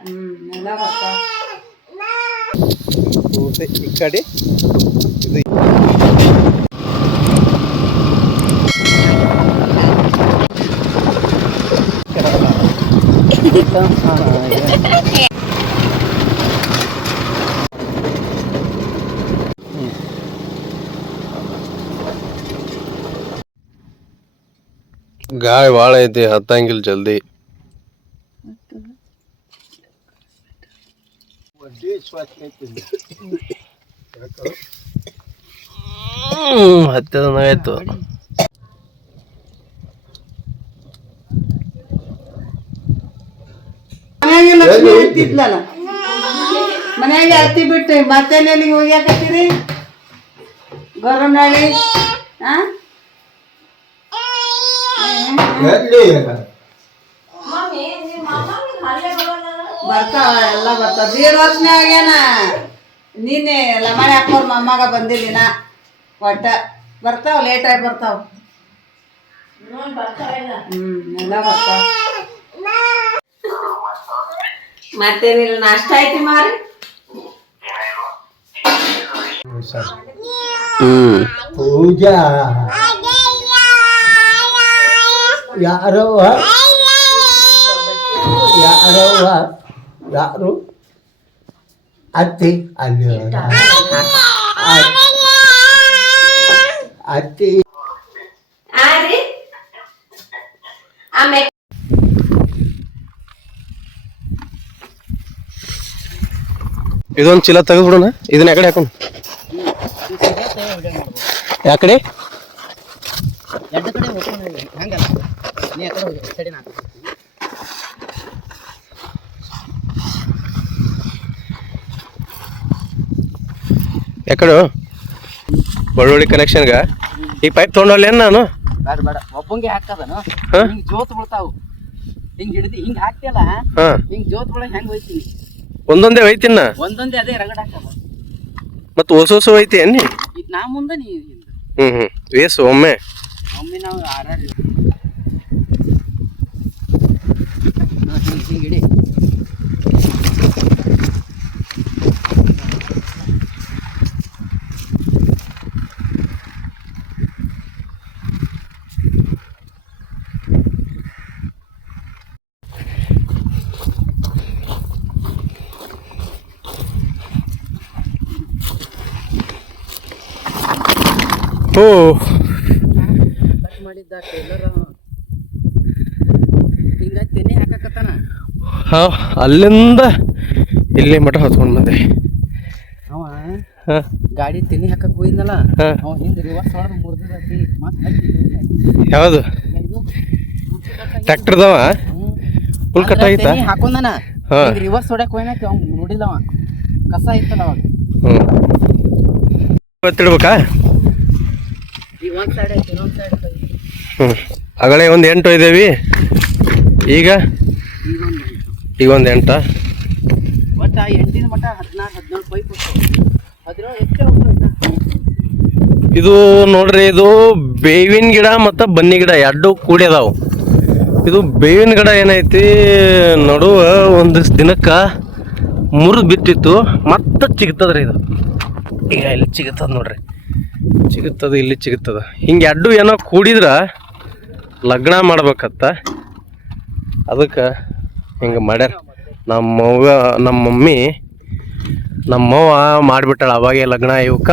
ಇದು ಗಾಳಿ ಭಾಳ ಐತಿ ಹತ್ತಂಗಿಲ್ಲ ಜಲ್ದಿ. ಹ್ಮ್, ಹತ್ತದ ಆಯ್ತು ಮನ್ಯಾಗ ಲಕ್ಷ್ಮಿ ಹತ್ತಿದ್ಲಲ್ಲ ಮನ್ಯಾಗ ಹತ್ತಿ ಬಿಟ್ಟು ಮತ್ತೆ ಎಲ್ಲಿಗೆ ಹೋಗ್ಯಾಕತ್ತೀರಿ ಗೊರವನಹಳ್ಳಿ ಆ? ಬರ್ತಾವ ಎಲ್ಲ ಬರ್ತಾವ ದೀಡ್ ವರ್ಷನೇ ಆಗ್ಯಾನ. ನೀನೆ ಲಮಾಣಿ ಹಾಕೋರ್ ಮೊಮ್ಮಗ ಬಂದಿಲ್ಲಿನ ಒಟ್ಟ ಬರ್ತಾವ ಲೇಟ್ ಆಗಿ ಬರ್ತಾವ. ಹ್ಮ್ ಎಲ್ಲ ಬರ್ತಾವ. ಮತ್ತೇನಿಲ್ಲ ನಾಷ್ಟ ಐತಿ ಮಾರಿ? ಯಾರೋ ಪೂಜಾ. ಯಾರೋ ಯಾರವ್ವ ಯಾರು ಅತ್ತಿ ಅಲ್ಲಿ ಅತ್ತಿ ಇದೊಂದು ಚೀಲ ತೆಗೆದ್ಬಿಡೋಣ ಇದನ್ನ ಯಾಕಡೆ ಹಾಕೋಣ ಯಾಕಡೆ ಎರಡು ಕಡೆ ಹೋಗ್ಕೊಂಡು ಹಂಗಲ್ಲ ನೀ ಆ ಕಡೆ ಹೋಗಿ ಸೈಡಿನ ಹಾಕು. ಯಾಕಡೆ? ಬಳ್ಳೊಳ್ಳಿ ಕನೆಕ್ಷನ್ಗ ಈ ಪೈಪ್ ತೊಗೊಂಡಲ್ಲ ನಾನು? ಬೇಡ ಬೇಡ. ಒಬ್ಬಂಗೆ ಹಾಕದನು. ಹಾ? ಹಿಂಗ್ ಜೋತ್ ಬೀಳ್ತಾವು. ಹಿಂಗ್ ಹಿಡ್ದಿ ಹಿಂಗ್ ಹಾಕ್ತಿಯಲ್ಲ? ಹಾ. ಹಿಂಗ್ ಜೋತ್ ಬೀಳಂಗ್ ಹೆಂಗ್ ಹೋಯ್ತೀನಿ ಒಂದೊಂದೇ ಒಯ್ತಿನ ಒಂದೊಂದೇ ಅದೇ ರಗಡ ಹಾಕದ. ಮತ್ತು ಹೊಸ ಹೊಸ ಒಯ್ತಿ ಅನ್ನಿ ಈಗ ನಾ ಮುಂದೆ ನೀ ಹಿಂದೆ. ಹ್ಮ್ ಹ್ಮ್. ವೇಸು ಒಮ್ಮೆ. ಒಮ್ಮೆ ನಾವು ಆರಾರಿ ಹಿಂಗ್ ಹಿಂಗ್ ಹಿಡಿ. ಓ. ಹಾ ಅಲ್ಲಿಂದ ಇಲ್ಲಿ ಮಠ ಹೊತ್ಕೊಂಡು ಬಂದೆ. ಅವ ಗಾಡಿ ತೆನಿ ಹಾಕಕ್ ಹೋಗಿದ್ನಲ್ಲ. ಅವ ಹಿಂದೆ ರಿವರ್ಸ್ ಹೊಡೆದು ಮುರ್ದಿದತಿ ಮತ್ತೆ ಯಾವುದು? ಟ್ರ್ಯಾಕ್ಟರ್ದವ ಫುಲ್ ಕಟ್ ಆಗಿತ್ತಾ? ಹಾಕೊಂಡನ. ರಿವರ್ಸ್ ಹೊಡ್ಯಾಕ ಹೋಯ್ನಕ್ಕೆ ಅವ್ನು ನೋಡಿಲ್ಲ ಅವ ಕಸ ಇತ್ತಲ್ಲ ಅವಾಗ. ಗೊತ್ತಿಡ್ಬೇಕಾ? ಆಗಲೇ ಒಂದು ಎಂಟು ಇದ್ದೇವಿ ಈಗ? ಈಗ ಒಂದು ಎಂಟ? ಆ ಎಂಟಿನ ಮಟ್ಟ ಹದಿನಾರು ಹದಿನೇಳು ಪೈಪ್ ಇದು ನೋಡ್ರಿ ಇದು ಬೇವಿನ ಗಿಡ ಮತ್ತು ಬನ್ನಿ ಗಿಡ ಎರಡು ಕೂಡಿ ಅದಾವು. ಇದು ಬೇವಿನ ಗಿಡ ಏನೈತಿ ನಡುವ ಒಂದು ದಿನಕ್ಕೆ ಮುರಿದು ಬಿತ್ತಿತ್ತು ಮತ್ತೆ ಚಿಗ್ತದ್ರಿ ಇದು. ಈಗ ಇಲ್ಲಿ ಚಿಗತ್ತದ ನೋಡ್ರಿ. ಚಿಗುತ್ತದ, ಇಲ್ಲಿ ಚಿಗುತ್ತದ. ಹಿಂಗೆ ಅಡ್ಡು ಏನೋ ಕೂಡಿದ್ರೆ ಲಗ್ನ ಮಾಡ್ಬೇಕತ್ತ. ಅದಕ್ಕೆ ಹಿಂಗೆ ಮಾಡ್ಯಾರ. ನಮ್ಮವ್ವ ನಮ್ಮ ಮಮ್ಮಿ ನಮ್ಮವ್ವ ಮಾಡಿಬಿಟ್ಟಾಳ ಅವಾಗೆ ಲಗ್ನ ಇವಕ್ಕ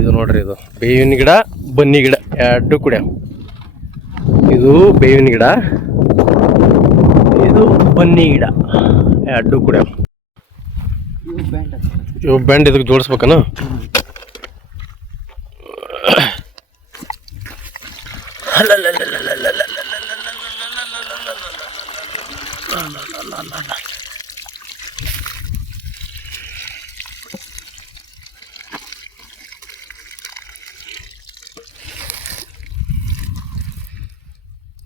ಇದು ನೋಡ್ರಿ ಇದು, ಬೇವಿನ ಗಿಡ, ಬನ್ನಿ ಗಿಡ, ಎರಡು ಕೂಡ ಇದು ಬೇವಿನ ಗಿಡ, ಇದು ಬನ್ನಿ ಗಿಡ, ಎರಡು ಕೂಡ ಇವು ಬ್ಯಾಂಡ್ ಇದಕ್ಕೆ ಜೋಡಿಸ್ಬೇಕನ?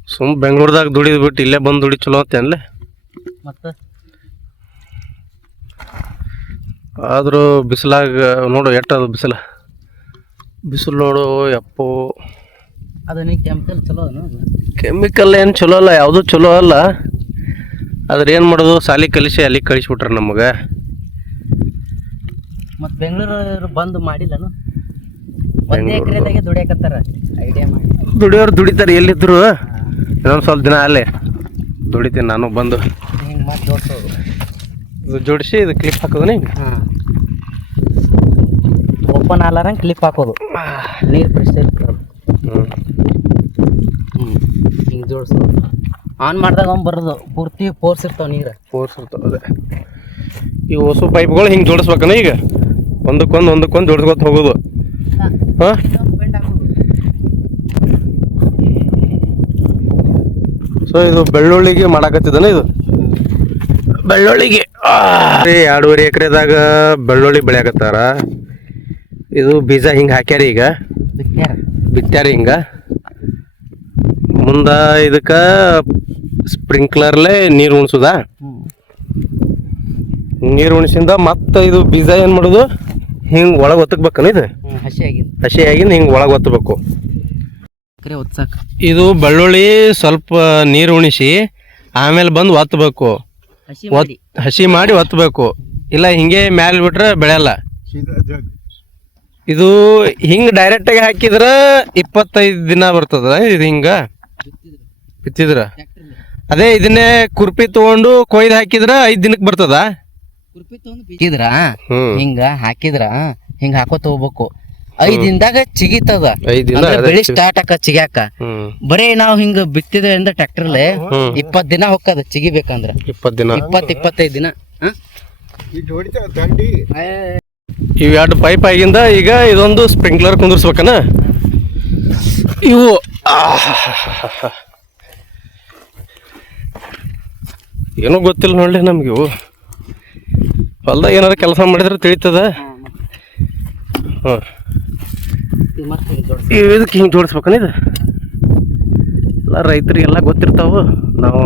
ಸುಮ್ ಬೆಂಗಳೂರದಾಗ ದುಡಿದ್ ಬಿಟ್ಟು ಇಲ್ಲೇ ಬಂದು ದುಡಿ ಚಲೋ ಅನ್ಲೆ ಮತ್ತೆ? ಆದರೂ ಬಿಸಿಲಾಗ ನೋಡು ಎಟ್ಟದು ಬಿಸಿಲ? ಬಿಸಿಲು ನೋಡು ಯಪ್ಪೋ ನೀ ಕೆಮಿಕಲ್ ಚಲೋ ಕೆಮಿಕಲ್ ಏನು ಚಲೋ ಅಲ್ಲ ಯಾವುದು ಚಲೋ ಅಲ್ಲ. ಆದ್ರೆ ಏನು ಮಾಡೋದು ಸಾಲಿ ಕಲಿಸಿ ಅಲ್ಲಿ ಕಳಿಸ್ಬಿಟ್ರೆ ನಮಗೆ. ಮತ್ತು ಬೆಂಗಳೂರು ಬಂದ್ ಮಾಡಿಲ್ಲನು? ಒಂದೇ ಎಕರೆದಾಗೆ ದುಡಿಯಾಕತ್ತಾರ ಐಡಿಯಾ ಮಾಡಿ. ದುಡಿಯೋರು ದುಡಿತಾರೆ ಎಲ್ಲಿದ್ರು? ಇನ್ನೊಂದು ಸ್ವಲ್ಪ ದಿನ ಅಲ್ಲಿ. ದುಡಿತೀನಿ ನಾನು ಬಂದು. ಹಿಂಗೆ ಜೋಡ್ಸೋದು ಇದು ಜೋಡಿಸಿ ಇದು ಕ್ಲಿಪ್ ಹಾಕೋದು ಹಿಂಗೆ? ಹಾಂ. ಓಪನ್ ಆಲಾರಂಗೆ ಕ್ಲಿಪ್ ಹಾಕೋದು. ನೀರು ಹ್ಞೂ ಜೋಡಿಸೋದು ಆನ್ ಮಾಡಿದಾಗ ಅವ್ನು ಬರೋದು. ಪೂರ್ತಿ ಫೋರ್ಸ್ ಇರ್ತಾವ ನೀರು. ಫೋರ್ಸ್ ಇರ್ತದೆ ಈ ಹೊಸ ಪೈಪ್ಗಳು ಹಿಂಗೆ ಜೋಡಿಸ್ಬೇಕನ ಈಗ? ಒಂದಕ್ಕೊಂದು ಒಂದಕ್ಕೊಂದು ಜೋಡಿಸ್ಕೊತ ಹೋಗೋದು. ಹಾಂ? ಸೊ ಇದು ಬೆಳ್ಳುಳ್ಳಿಗೆ ಮಾಡಾಕತ್ತಿದ್ದಾನೆ ಇದು? ಬೆಳ್ಳುಳ್ಳಿಗೆ. ಎರಡೂವರೆ ಎಕರೆದಾಗ ಬೆಳ್ಳುಳ್ಳಿ ಬೆಳೆಯಾಕತ್ತಾರ. ಇದು ಬೀಜ ಹಿಂಗೆ ಹಾಕ್ಯಾರ ಈಗ? ಬಿತ್ತಾರ ಹಿಂಗ? ಮುಂದ ಇದಕ್ಕ ಸ್ಪ್ರಿಂಕ್ಲರ್ಲೆ ನೀರು ಉಣಿಸುದ? ನೀರು ಉಣಿಸಿಂದ ಮತ್ತೆ ಇದು ಬೀಜ ಏನು ಮಾಡೋದು? ಹಿಂಗೆ ಒಳಗೆ ಒತ್ತಕ್ಬೇಕನ ಇದು? ಹಸಿ ಆಗಿಂದ ಹಿಂಗ್ ಹಿಂಗೆ ಒಳಗೆ ಒತ್ತಬೇಕು ಇದು ಬೆಳ್ಳುಳ್ಳಿ ಸ್ವಲ್ಪ ನೀರು ಉಣಿಸಿ ಆಮೇಲೆ ಬಂದು ಒತ್ತಬೇಕು ಹಸಿ ಮಾಡಿ. ಹಸಿ ಮಾಡಿ ಒತ್ತಬೇಕು ಇಲ್ಲ ಹಿಂಗೆ ಮ್ಯಾಲ ಬಿಟ್ರೆ ಬೆಳೆಯಲ್ಲ. ಇದು ಹಿಂಗೆ ಡೈರೆಕ್ಟಾಗಿ ಹಾಕಿದ್ರೆ ಇಪ್ಪತ್ತೈದು ದಿನ ಬರ್ತದ ಇದು ಹಿಂಗೆ? ಬಿತ್ತಿದ್ರ. ಅದೇ ಇದನ್ನೇ ಕುರ್ಪಿ ತಗೊಂಡು ಕೊಯ್ದು ಹಾಕಿದ್ರ ಐದ್ ದಿನಕ್ಕೆ ಬರ್ತದ? ಕುರ್ಪಿ ತಗೊಂಡು ಬಿತ್ತಿದ್ರ ಹಿಂಗ ಹಾಕಿದ್ರ ಹಿಂಗ ಹಾಕೋ ತಗೋಬೇಕು ಐದ್ ದಿನದಾಗ ಚಿಗಿತದ. ಅಂದ್ರೆ ಬೆಳಿ ಸ್ಟಾರ್ಟ್ ಆಕ ಚಿಗ್ಯಾಕ. ಬರೇ ನಾವ್ ಹಿಂಗ ಬಿತ್ತಿದ್ರೆ ಅಂದ್ರೆ ಟ್ರ್ಯಾಕ್ಟರ್ಲೆ. ಇಪ್ಪತ್ ದಿನ ಹೋಗ್ತದ ಚಿಗಿಬೇಕಂದ್ರ. ಇಪ್ಪತ್ ದಿನ. ಇಪ್ಪತ್ ಇಪ್ಪತ್ತೈದ್ ದಿನ ಇವ್ ಇವು ಎರಡು ಪೈಪ್ ಆಗಿಂದ ಈಗ ಇದೊಂದು ಸ್ಪ್ರಿಂಕ್ಲರ್ ಕುಂದಿರ್ಸ್ಬೇಕನ? ಇವು. ಏನೂ ಗೊತ್ತಿಲ್ಲ ನೋಡ್ಲಿ ನಮ್ಗೆ ಇವು. ಹೊಲ್ದಾಗ ಏನಾರ ಕೆಲಸ ಮಾಡಿದ್ರೆ ತಿಳಿತದ? ಇದಕ್ಕೆ ಹಿಂಗೆ ಜೋಡಿಸ್ಬೇಕನ ಇದು? ಎಲ್ಲ ರೈತರಿಗೆಲ್ಲ ಗೊತ್ತಿರ್ತಾವೆ. ನಾವು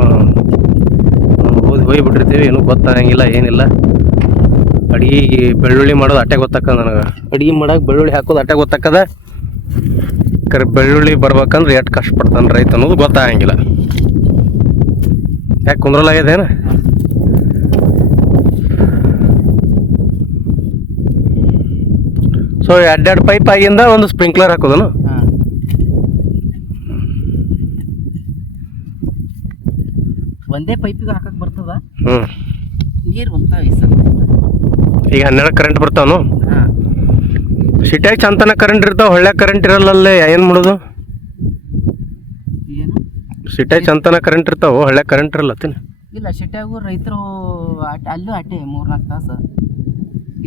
ಹೋಗಿ ಹೋಗ್ಬಿಟ್ಟಿರ್ತೀವಿ ಏನೂ ಗೊತ್ತಾಗಂಗಿಲ್ಲ, ಏನಿಲ್ಲ. ಅಡಿಗೆ ಬೆಳ್ಳುಳ್ಳಿ ಮಾಡೋದು ಅಟ್ಟೆ ಗೊತ್ತಾಕದ ನನಗೆ. ಅಡಿಗೆ ಮಾಡೋಕೆ ಬೆಳ್ಳುಳ್ಳಿ ಹಾಕೋದು ಅಟ್ಟೆ ಗೊತ್ತಾಕದ ಕರೆ ಬೆಳ್ಳುಳ್ಳಿ ಬರ್ಬೇಕಂದ್ರೆ ಎಷ್ಟು ಕಷ್ಟಪಡ್ತಾನೆ ರೈತ ಅನ್ನೋದು ಗೊತ್ತಾಗಂಗಿಲ್ಲ. ಯಾಕೆ ಕುಂದ್ರಲಾಗ್ಯದೇನ? ಸೊ ಎರಡೆರಡು ಪೈಪ್ ಆಗಿಂದ ಒಂದು ಸ್ಪ್ರಿಂಕ್ಲರ್ ಹಾಕೋದನು. ಒಂದೇ ಪೈಪಿಗೆ ಹಾಕಕ್ ಬರ್ತದ? ಹ್ಞೂ ನೀರ್ ಈಗ ಹನ್ನೆರಡು ಕರೆಂಟ್ ಬರ್ತಾವನು? ಹಾ. ಸಿಟ್ಯಾಗ ಚಂತನ ಕರೆಂಟ್ ಇರ್ತಾವ ಹೊಳ್ಳೆ ಕರೆಂಟ್ ಇರಲ್ಲಲ್ಲೇ ಏನು ಮಾಡೋದು? ಏನು? ಸಿಟ್ಯಾಗ ಚಂತನ ಕರೆಂಟ್ ಇರ್ತಾವ ಹೊಳ್ಳೆ ಕರೆಂಟ್ ಇರಲ್ಲ ತಿನ್ ಇಲ್ಲ ಸಿಟ್ಯಾಗು ರೈತರು ಅಲ್ಲೂ ಅಟೆ ಮೂರ್ನಾಲ್ಕು ತಾಸು.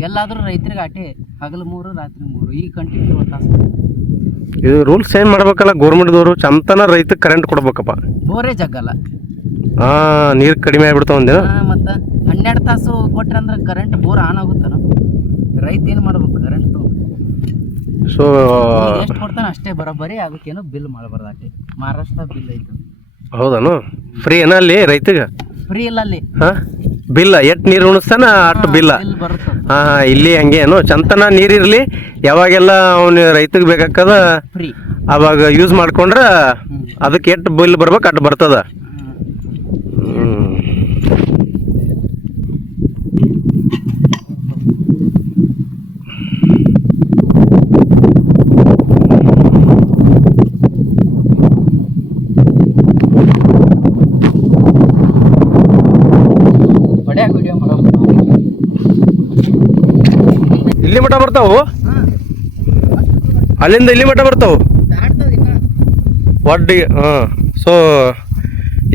ಎಲ್ಲಾದ್ರೂ ರೈತರಿಗೆ ಅಟೆ ಹಗಲು ಮೂರು ರಾತ್ರಿ ಮೂರು ಈ ಕಂಟಿನ್ಯೂ ತಾಸು. ಇದು ರೂಲ್ಸ್ ಏನು ಮಾಡ್ಬೇಕಲ್ಲ ಗೌರ್ಮೆಂಟ್ದವರು ಚಂತನ ರೈತಕ್ಕೆ ಕರೆಂಟ್ ಕೊಡ್ಬೇಕಪ್ಪ. ಬೋರೇ ಜಗ್ಗಲ್ಲ ಹಾಂ ನೀರು ಕಡಿಮೆ ಆಗ್ಬಿಡ್ತಾವ ಒಂದಿನ. ಮತ್ತ ಹನ್ನೆರಡು ತಾಸು ಕೊಟ್ರೆ ಅಂದ್ರೆ ಕರೆಂಟ್ ಬೋರ್ ಆನ್ ಆಗುತ್ತಲ್ಲ ರೈತ ಏನು ಮಾಡ್ಬೇಕು ಕರೆಂಟ್ ಸೊ ಎಷ್ಟು ಕೊಡ್ತಾನೆ ಅಷ್ಟೇ ಬರೋಬ್ಬರಿ ಅದಕ್ಕೇನು ಬಿಲ್ ಮಾಡಬಾರ್ದು ಮಹಾರಾಷ್ಟ್ರ ಬಿಲ್ ಐತೆ. ಹೌದಾನು? ಫ್ರೀ ಏನ ಅಲ್ಲಿ ರೈತಗೆ? ಫ್ರೀ ಇಲ್ಲ ಅಲ್ಲಿ. ಹಾಂ? ಬಿಲ್ಲ ಎಷ್ಟು ನೀರು ಉಣಿಸ್ತಾನ ಅಷ್ಟು ಬಿಲ್ಲ. ಬಿಲ್ ಬರುತ್ತೆ. ಹಾಂ ಹಾಂ ಇಲ್ಲಿ ಹಂಗೆ ಏನು ಚಂತನ ನೀರಿರಲಿ ಯಾವಾಗೆಲ್ಲ ಅವನು ರೈತಗೆ ಬೇಕಾಕದ ಫ್ರೀ ಅವಾಗ ಯೂಸ್ ಮಾಡ್ಕೊಂಡ್ರೆ ಅದಕ್ಕೆ ಎಷ್ಟು ಬಿಲ್ ಬರ್ಬೇಕು ಅಷ್ಟು ಬರ್ತದ. ಹ್ಮ್. ಇಲ್ಲಿ ಮಠ ಬರ್ತಾವು? ಅಲ್ಲಿಂದ ಇಲ್ಲಿ ಮಠ ಬರ್ತಾವು? ಒಡ್ಡಿ, ಹಾಂ. ಸೊ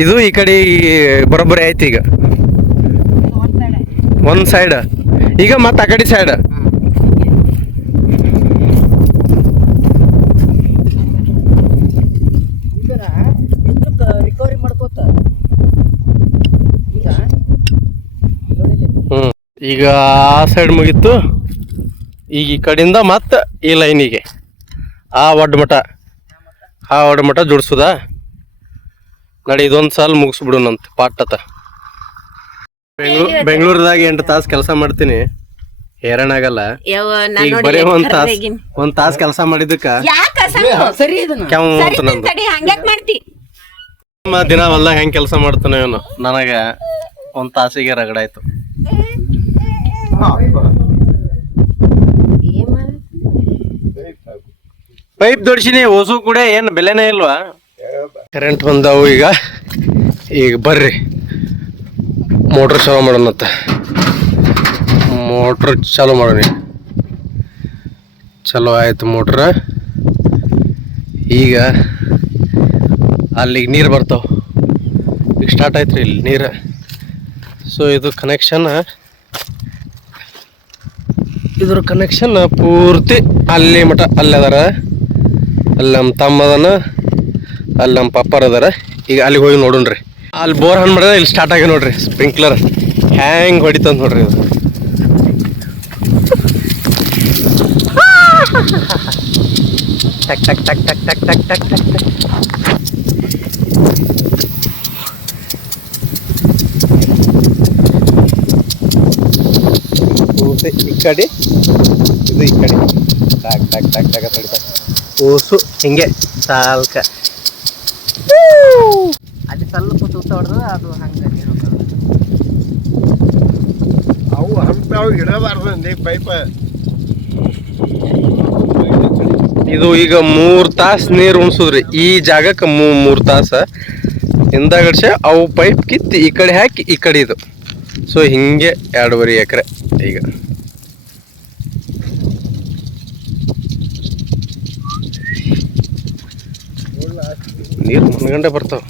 ಇದು ಈ ಕಡೆ ಬರೋಬ್ಬರಿ ಆಯ್ತು ಈಗ. ಒಂದು ಸೈಡ್ ಈಗ ಮತ್ತೆ ಆ ಕಡೆ ಸೈಡ್ ಈಗ ಆ ಸೈಡ್ ಮುಗೀತು. ಈಗ ಈ ಕಡೆಯಿಂದ ಮತ್ತೆ ಈ ಲೈನಿಗೆ. ಆ ಒಡ್ಡ ಮಠ. ಆ ಒಡ್ಮಠ ಮಠ ಜೋಡಿಸೋದಾ. ನಡಿ ಇದೊಂದು ಸಾಲ ಮುಗಿಸ್ಬಿಡುನಂತ ಪಾಟತ ಬೆಂಗ್ಳೂರ್ ಬೆಂಗಳೂರದಾಗ ಎಂಟು ತಾಸು ಕೆಲಸ ಮಾಡ್ತೀನಿ. ಹೇರಣ ಆಗಲ್ಲ. ಈಗ ಬರೀ ಒಂದ್ ತಾಸ್ ಒಂದ್ ತಾಸ್ ಕೆಲಸ ಮಾಡಿದಕ್ಕೆ ಯಾಕ ಸರಿ ಇದನ್ನ. ಸರಿ ಅಂತ ನಂದು. ಹಂಗ್ಯಾಕ್ ಮಾಡ್ತಿ? ನಮ್ಮ ದಿನ ಹೊಲ್ದಾಗ ಹೆಂಗೆ ಕೆಲಸ ಮಾಡ್ತಾನೆ ಇವನು ನನಗೆ ಒಂದು ತಾಸಿಗೆ ರಗಡಾಯ್ತು ಪೈಪ್ ದೊಡ್ಸಿನಿ, ಹೊಸು ಕೂಡ ಏನು ಬೆಲೆನೇ ಇಲ್ವಾ? ಕರೆಂಟ್ ಬಂದಾವು ಈಗ. ಈಗ ಬರ್ರಿ. ಮೋಟ್ರ್ ಚಾಲು ಮಾಡೋಣತ್ತ ಮೋಟ್ರ್ ಚಾಲು ಮಾಡೋಣ. ಚಲೋ ಆಯ್ತು ಮೋಟ್ರ ಈಗ ಅಲ್ಲಿಗೆ ನೀರು ಬರ್ತಾವ. ಈಗ ಸ್ಟಾರ್ಟ್ ಆಯ್ತು ರೀ ಇಲ್ಲಿ ನೀರು. ಸೊ ಇದು ಕನೆಕ್ಷನ್ ಇದ್ರ ಕನೆಕ್ಷನ್ ಪೂರ್ತಿ ಅಲ್ಲಿ ಮಠ, ಅಲ್ಲಿ ಅದಾರ. ಅಲ್ಲಿ ನಮ್ಮ ತಮ್ಮ ಅದನ ಅಲ್ಲಿ ನಮ್ಮ ಪಪ್ಪರ್ ಅದಾರ ಈಗ ಅಲ್ಲಿಗೆ ಹೋಗಿ ನೋಡೋಣ ರೀ ಅಲ್ಲಿ ಬೋರ್ ಹಣ್ಣು ಮಾಡಿದ್ರೆ ಇಲ್ಲಿ ಸ್ಟಾರ್ಟ್ ಆಗಿ ನೋಡ್ರಿ ಸ್ಪ್ರಿಂಕ್ಲರ್ ಹ್ಯಾಂಗ್ ಹೊಡಿತಂತ ನೋಡ್ರಿ ಇದು ಟಕ್ ಟಕ್ ಟಕ್ ಟಕ್ ಟಕ್ ಟಕ್ ಟಕ್ ಟಕ್ ಟಕ್ ಈ ಕಡೆ ಇದು ಈ ಕಡೆ ಟಕ್ ಟಕ್ ಟಕ್ ಟಕ್ ಹೊಡಿತಾವ ಓಸು ಹಿಂಗೆ ಸಾಲ್ಕ. ಅಲ್ಲಿ ಸ್ವಲ್ಪ ಸುತ್ತ ಹೊಡೆದ್ರೆ ಅದು ಹಂಗೆ ನೀರು. ಅವು ಹಂಪಾವು ಇಡಬಾರ್ದು ಪೈಪ. ಇದು ಈಗ ಮೂರು ತಾಸು ನೀರು ಉಣ್ಸುದ್ರಿ. ಈ ಜಾಗಕ್ಕೆ ಮೂರು ತಾಸ. ಹಿಂದಗಡ್ಸ ಅವು ಪೈಪ್ ಕಿತ್ತಿ ಈ ಕಡೆ ಹಾಕಿ ಈ ಕಡೆ ಇದು. ಸೊ ಹಿಂಗೆ ಎರಡೂವರೆ ಎಕರೆ ಈಗ. ನೀರು ಮನಗಂಡೆ ಬರ್ತಾವ.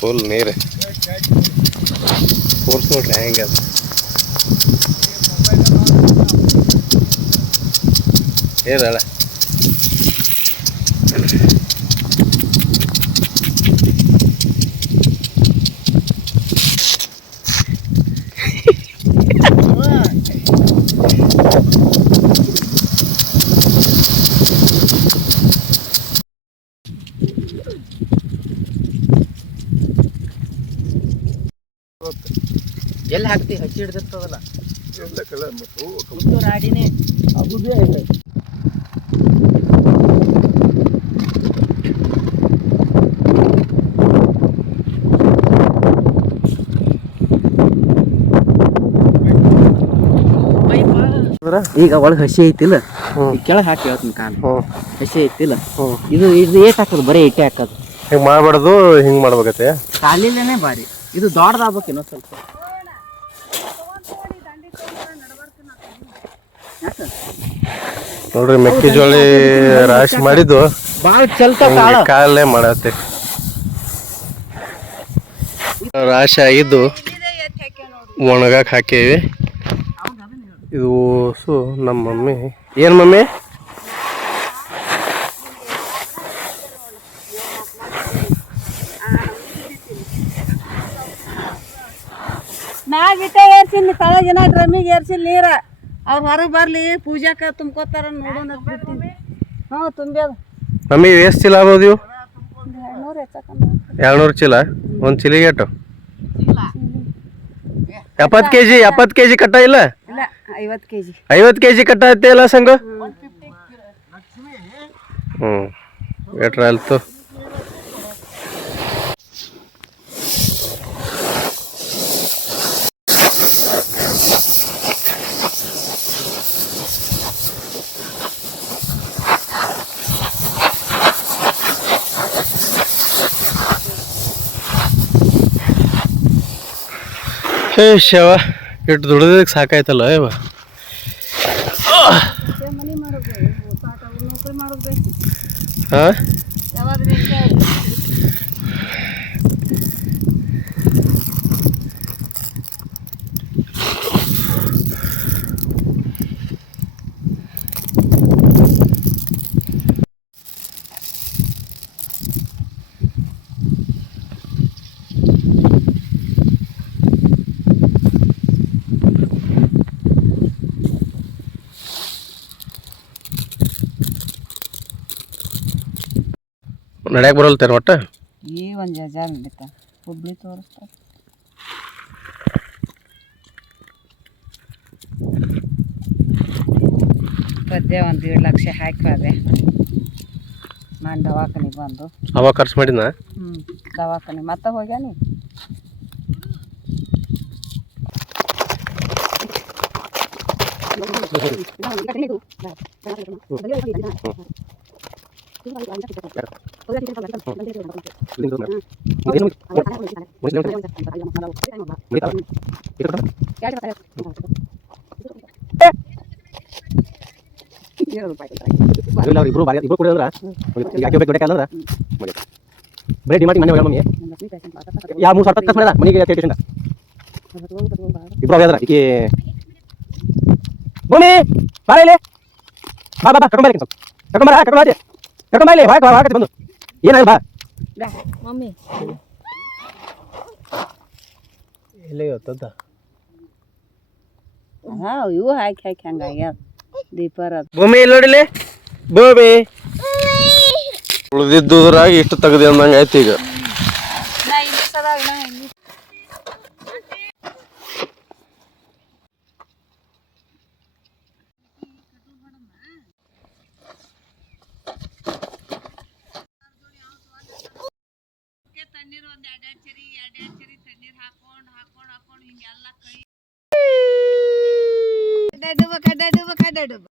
ಫುಲ್ ನೀರು. ಫೋರ್ಸ್ ನೋಡ್ರಿ ಹೆಂಗೆ ಅದು? ಹೇಳಲ್ಲ ಎಲ್ಲಿ ಹಾಕ್ತಿ? ಹಚ್ಚಿ ಹಿಡ್ದಿರ್ತದಲ್ಲ. ಹುಟ್ಟು ರಾಡಿನೇ ಈಗ ಒಳಗೆ ಹಸಿ ಐತಿಲ್ಲ. ಕೆಳಗೆ ಹಾಕಿ ಹೇಳ್ತೀನಿ ಕಾಲು. ಹಸಿ ಐತಿಲ್ಲ. ಇದು ಇದು ಏಟ್ ಹಾಕೋದು? ಬರೀ ಇಟ್ಟೆ ಹಾಕೋದು. ಹಿಂಗೆ ಮಾಡಬಾರ್ದು ಹಿಂಗೆ ಮಾಡ್ಬೇಕತ್ತೆ. ಕಾಲಿಲೇನೆ ಭಾರಿ. ಇದು ದೊಡ್ಡದಾಗ್ಬೇಕು ಇನ್ನೊಂದು ಸ್ವಲ್ಪ. ನೋಡ್ರಿ ಮೆಕ್ಕೆಜೋಳ ರಾಶಿ ಮಾಡಿದ್ದು. ಭಾಳ ಚಲ್ತ ಕಾಳ. ಕಾಲೇ ಮಾಡತ್ತೆ. ರಾಶಿ ಆಗಿದ್ದು ಒಣಗಾಕ್ ಹಾಕೇವಿ. ಇದು ಸು ನಮ್ಮ ಮಮ್ಮಿ. ಏನು ಮಮ್ಮಿ ಮ್ಯಾಗ ಇಟ್ಟ ಏರ್ಸಿನಿ ತಳಗಿನ ಡ್ರಮ್ಮಿಗೆ ಏರ್ಸಿನ ನೀರ. ಅವ್ರು ಹೊರಗೆ ಬರಲಿ ಪೂಜಾಕ ತುಂಬ್ಕೋತಾರ ನೋಡೋಣ ಹ್ಞೂ ತುಂಬ್ಯದ. ಮಮ್ಮಿ ಎಷ್ಟು ಚೀಲ ಆಗೋದು ಇವು ಎರಡ್ನೂರು ಚೀಲ? ಒಂದು ಚೀಲಿಗೆ ಎಟ್ಟು ಎಪ್ಪತ್ತು ಕೆ ಜಿ ಎಪ್ಪತ್ತು ಕೆ ಜಿ ಕಟ್ಟ ಇಲ್ಲ? ಇಲ್ಲ ಐವತ್ತು ಕೆ ಜಿ ಐವತ್ತು ಕೆ ಜಿ ಕಟ್ಟ ಐತೆ ಇಲ್ಲ ಸಂಘ? ಹ್ಞೂ ಎಟ್ರ ಆಯ್ತು. ಹೇ ಶವ ಇಟ್ಟು ದುಡ್ದಕ್ಕೆ ಸಾಕಾಯ್ತಲ್ಲ ಇವ ಹಾಂ? ನಡ್ಯಾಕ ಬರಲ್ತೇನೆ ಒಟ್ಟು? ಈ ಒಂದು ಜಜಾ ನಡೀತ. ಹುಬ್ಳಿ ತೋರಿಸ್ತಾರೆ. ಪದ್ಯ ಒಂದು ಏಳು ಲಕ್ಷ ಹಾಕಿವೆ ನಾನು ದವಾಖಾನೆ ಬಂದು. ಅವಾಗ ಖರ್ಚು ಮಾಡಿದ್ನ? ಹ್ಞೂ ದವಾಖಾನೆ ಮತ್ತೆ ಹೋಗ್ಯಾನಿ ಇಬ್ರು ಬಾರಿ ಇಬ್ರು ಕುಡಿಯೋದ್ರ ಯಾಕೆ ಬೇಕು ಬೇಕಾದ್ರೆ ಬರೀ ಡಿಮಾಟಿ ಮನೆ ಮಮ್ಮಿ ಯಾ ಮೂರು ಸಾವಿರ ಮಾಡ್ಯಾಳ ಮನೆಗೆ ಸ್ಟೇಷನ್ ಇಬ್ರು ಹೋಗ್ಯಾದ್ರ ಈಕಿ ಭೂಮಿ ಬಾರ ಇಲ್ಲಿ ಬಾ ಬಾ ಬಾ ಕರ್ಕೊಂಡ್ ಬರ್ಲಿ ಸ್ವಲ್ಪ ಕರ್ಕೊಂಡ್ ಬಾ ಇಲ್ಲಿ ಹೊರಗೆ ಹೊರಗೆ ಬಂದು. ಏನಾಗಲ್ಲ ಬಾ. ಮಮ್ಮಿ. ಹಾಂ ಇವು ಹಾಕಿ ಹಾಕಿ ದೀಪಾರ. ಭೂಮಿ ಇಲ್ಲಿ ನೋಡಿಲಿ? ಭೂಮಿ. ಉಳಿದಿದ್ದುದ್ರಾಗ ಇಷ್ಟು ತೆಗ್ದು ಅಂದಂಗೆ ಆಯ್ತು ಈಗ. ಚರಿ ಎರಡೆರಡು ಚರಿ ತಣ್ಣೀರು ಹಾಕೊಂಡು ಹಾಕೊಂಡು ಹಾಕೊಂಡು ಹಿಂಗೆಲ್ಲ ಕೈ ಕಡ್ಡಾಡುವ ಕಡ್ಡಾಡುವ ಕಡ್ಡಾಡುವ